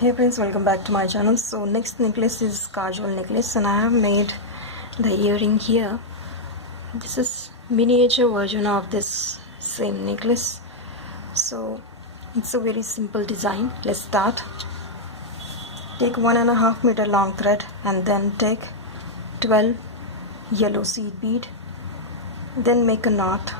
Hey friends, welcome back to my channel. So next necklace is KAJOL necklace, and I have made the earring here. This is miniature version of this same necklace. So it's a very simple design. Let's start. Take 1.5 meter long thread and then take 12 yellow seed bead. Then make a knot.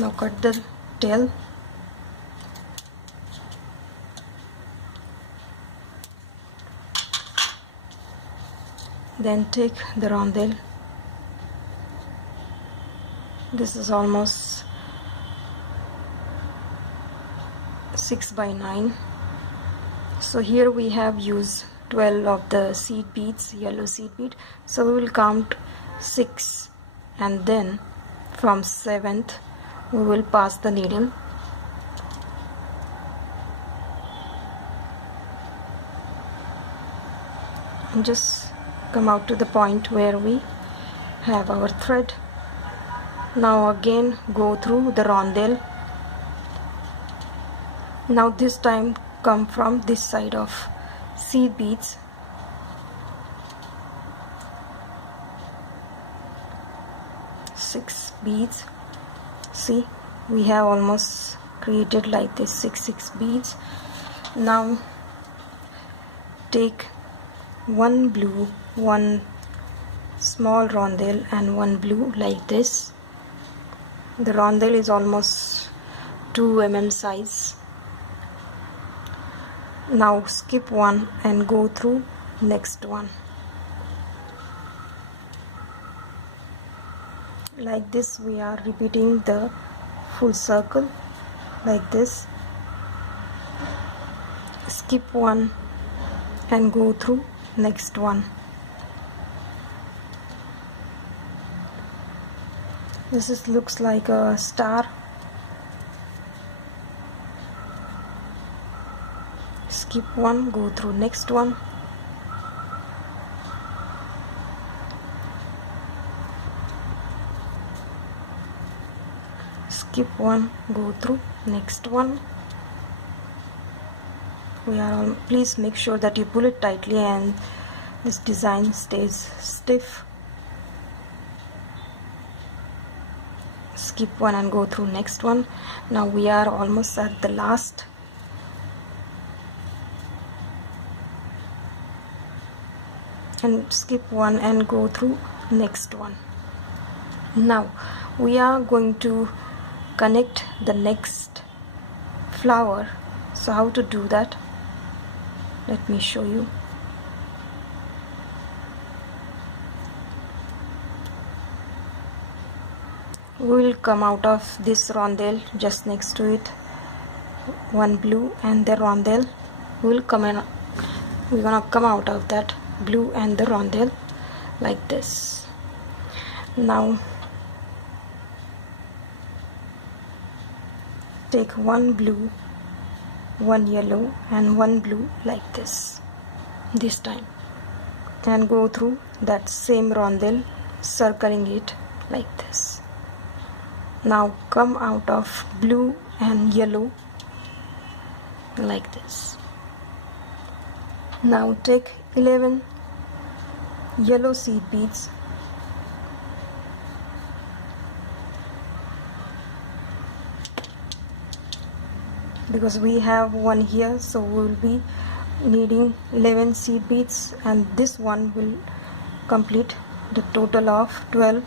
Now cut the tail. Then take the rondelle. This is almost 6 by 9. So here we have used 12 of the seed beads, yellow seed bead. So we will count 6 and then from 7th we will pass the needle. And just come out to the point where we have our thread. Now again go through the rondelle. Now this time come from this side of seed beads. Six beads. See, we have almost created like this six beads. Now take one blue, one small rondelle and one blue like this. The rondelle is almost 2 mm size. Now skip one and go through next one. Like this we are repeating the full circle like this. Skip one and go through next one. This looks like a star. Skip one, go through next one. Skip one, go through next one. Please make sure that you pull it tightly and this design stays stiff. Skip one and go through next one. Now we are almost at the last. And skip one and go through next one. Now we are going to connect the next flower. So how to do that? Let me show you. We will come out of this rondelle, just next to it one blue and the rondelle. We're gonna come out of that blue and the rondelle like this. Now take one blue, one yellow and one blue like this time, and go through that same rondelle, circling it like this. Now come out of blue and yellow like this. Now take 11 yellow seed beads. Because we have one here, so we will be needing 11 seed beads, and this one will complete the total of 12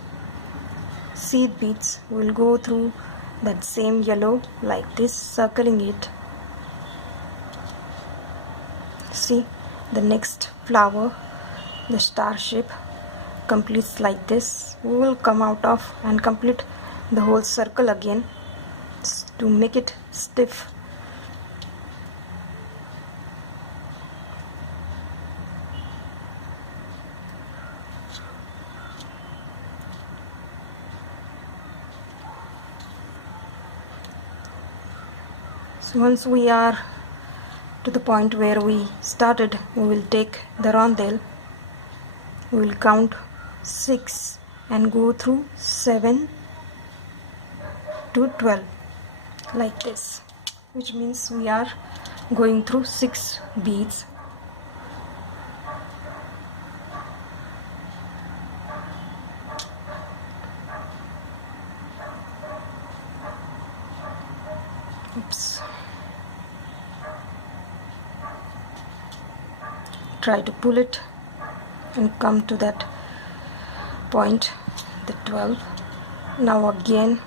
seed beads. We'll go through that same yellow like this, circling it. See, the next flower, the star shape, completes like this. We will come out of and complete the whole circle again to make it stiff. So once we are to the point where we started, we will take the rondelle, we will count 6 and go through 7 to 12 like this, which means we are going through 6 beads. Oops. Try to pull it and come to that point, the 12. Now again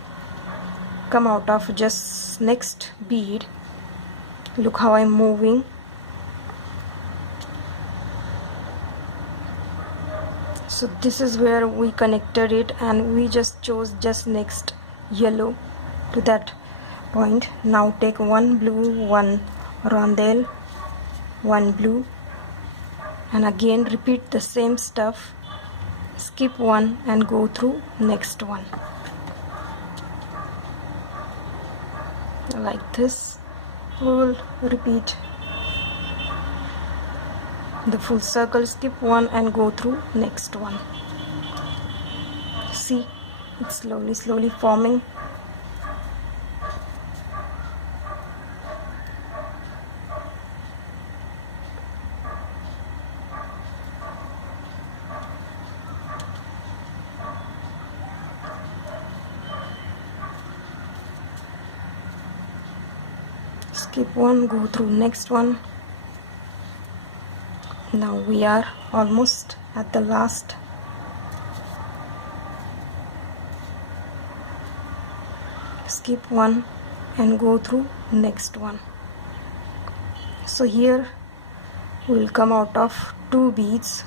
come out of just next bead. Look how I'm moving. So this is where we connected it, and we just chose just next yellow to that point. Now take one blue, one rondelle, one blue, and again repeat the same stuff. Skip one and go through next one like this. We will repeat the full circle, skip one and go through next one. See, it's slowly forming. Skip one, go through next one. Now we are almost at the last. Skip one and go through next one. So here we will come out of 2 beads,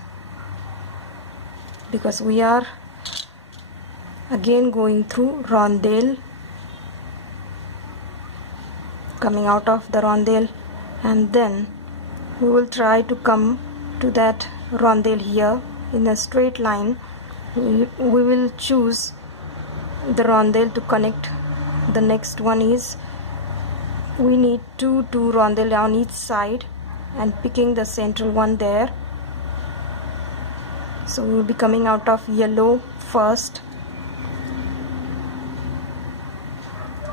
because we are again going through rondelle, coming out of the rondelle, and then we will try to come to that rondelle here in a straight line. We will choose the rondelle to connect. The next one is we need two rondelle on each side and picking the central one there. So we will be coming out of yellow first,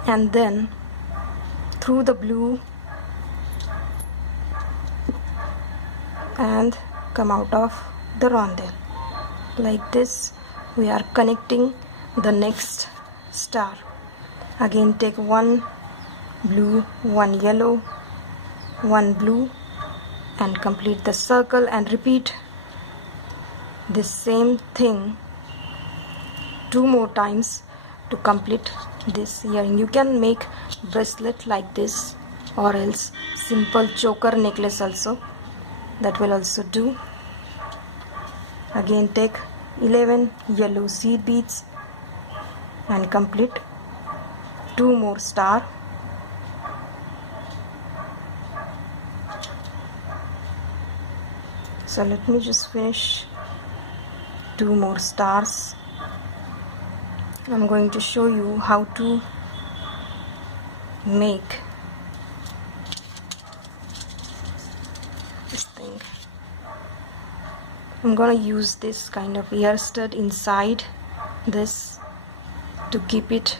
and then through the blue and come out of the rondelle like this. We are connecting the next star. Again take one blue, one yellow, one blue, and complete the circle, and repeat this same thing 2 more times to complete this earring. You can make bracelet like this, or else simple choker necklace also, that will also do. Again take 11 yellow seed beads and complete 2 more star. So let me just finish 2 more stars. I'm going to show you how to make this thing. I'm gonna use this kind of ear stud inside this to keep it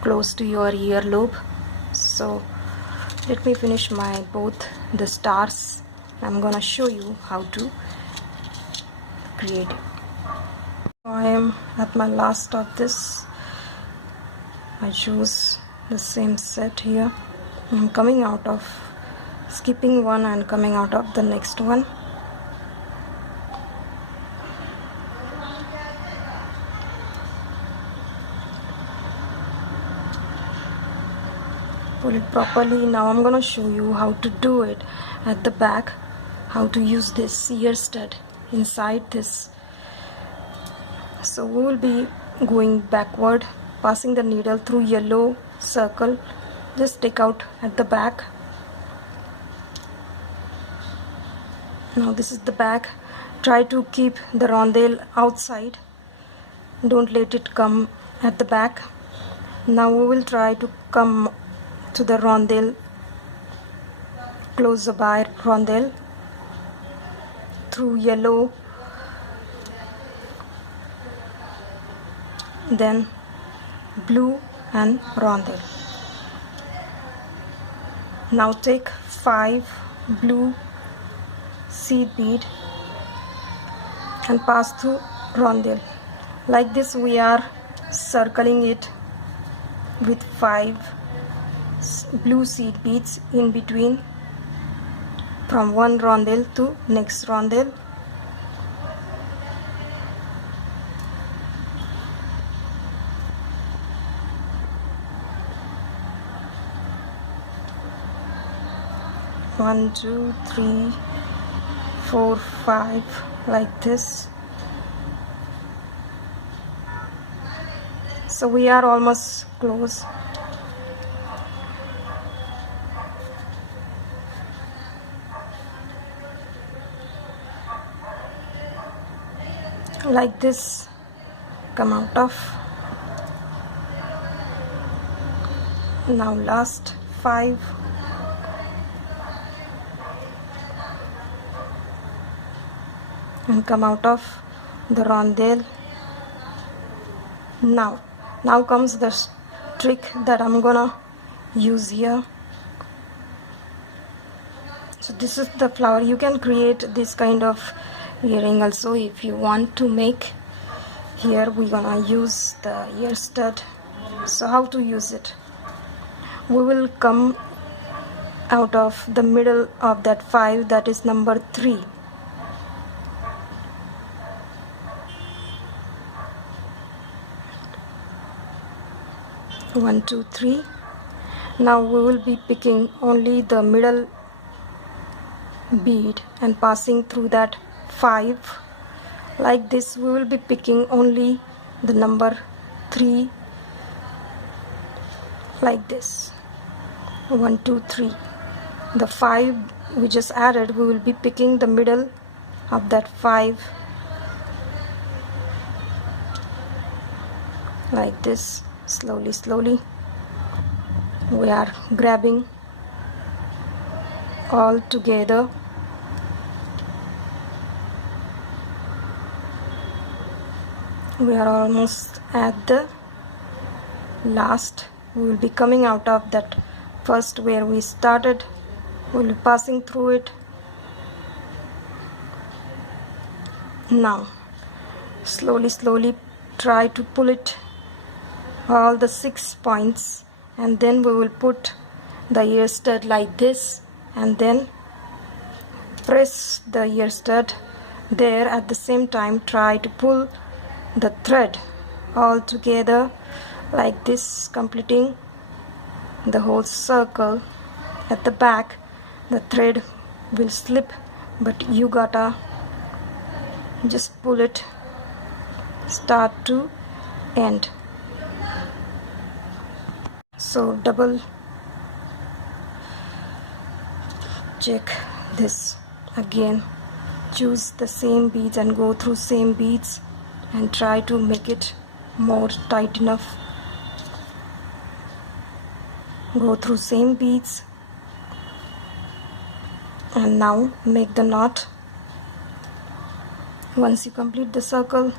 close to your earlobe. So let me finish my both the stars. I'm gonna show you how to create it. I am at my last of this. I choose the same set here. I'm coming out of, skipping one and coming out of the next one. Pull it properly. Now I'm gonna show you how to do it at the back, how to use this ear stud inside this. So we will be going backward, passing the needle through yellow circle. Just take out at the back. Now this is the back. Try to keep the rondelle outside. Don't let it come at the back. Now we will try to come to the rondelle close the wire rondelle through yellow, then blue and rondelle. Now take 5 blue seed bead and pass through rondelle. Like this we are circling it with 5 blue seed beads in between from one rondelle to next rondelle. One, two, three, 4, 5, like this. So we are almost close. Like this, come out of. Now last 5. And come out of the rondelle. Now comes the trick that I'm gonna use here. So this is the flower. You can create this kind of earring also if you want to make. Here we're gonna use the ear stud. So how to use it? We will come out of the middle of that 5, that is number 3. One, two, 3. Now we will be picking only the middle bead and passing through that 5. Like this we will be picking only the number 3, like this. 1, 2, 3. The 5 we just added, we will be picking the middle of that 5, like this. Slowly we are grabbing all together. We are almost at the last. We will be coming out of that first where we started. We will be passing through it. Now slowly try to pull it all the 6 points, and then we will put the ear stud like this, and then press the ear stud there. At the same time try to pull the thread all together like this, completing the whole circle. At the back the thread will slip, but you gotta just pull it start to end. So double check this again, choose the same beads and go through same beads and try to make it more tight enough. Go through same beads and now make the knot. Once you complete the circle,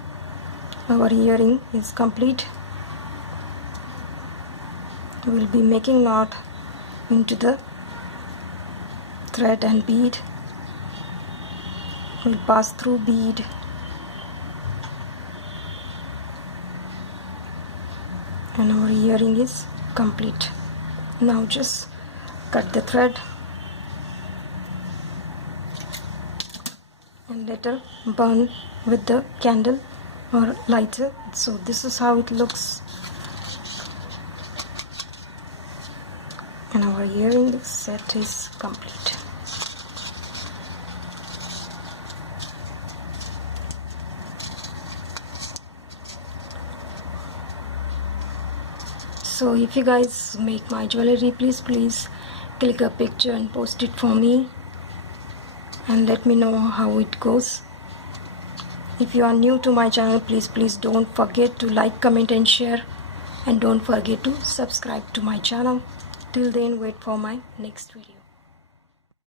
our earring is complete. We will be making knot into the thread and bead. We'll pass through bead and our earring is complete. Now just cut the thread and later burn with the candle or lighter. So this is how it looks, and our earring set is complete. So if you guys make my jewelry, please click a picture and post it for me and let me know how it goes. If you are new to my channel, please don't forget to like, comment and share, and don't forget to subscribe to my channel. Till then, wait for my next video.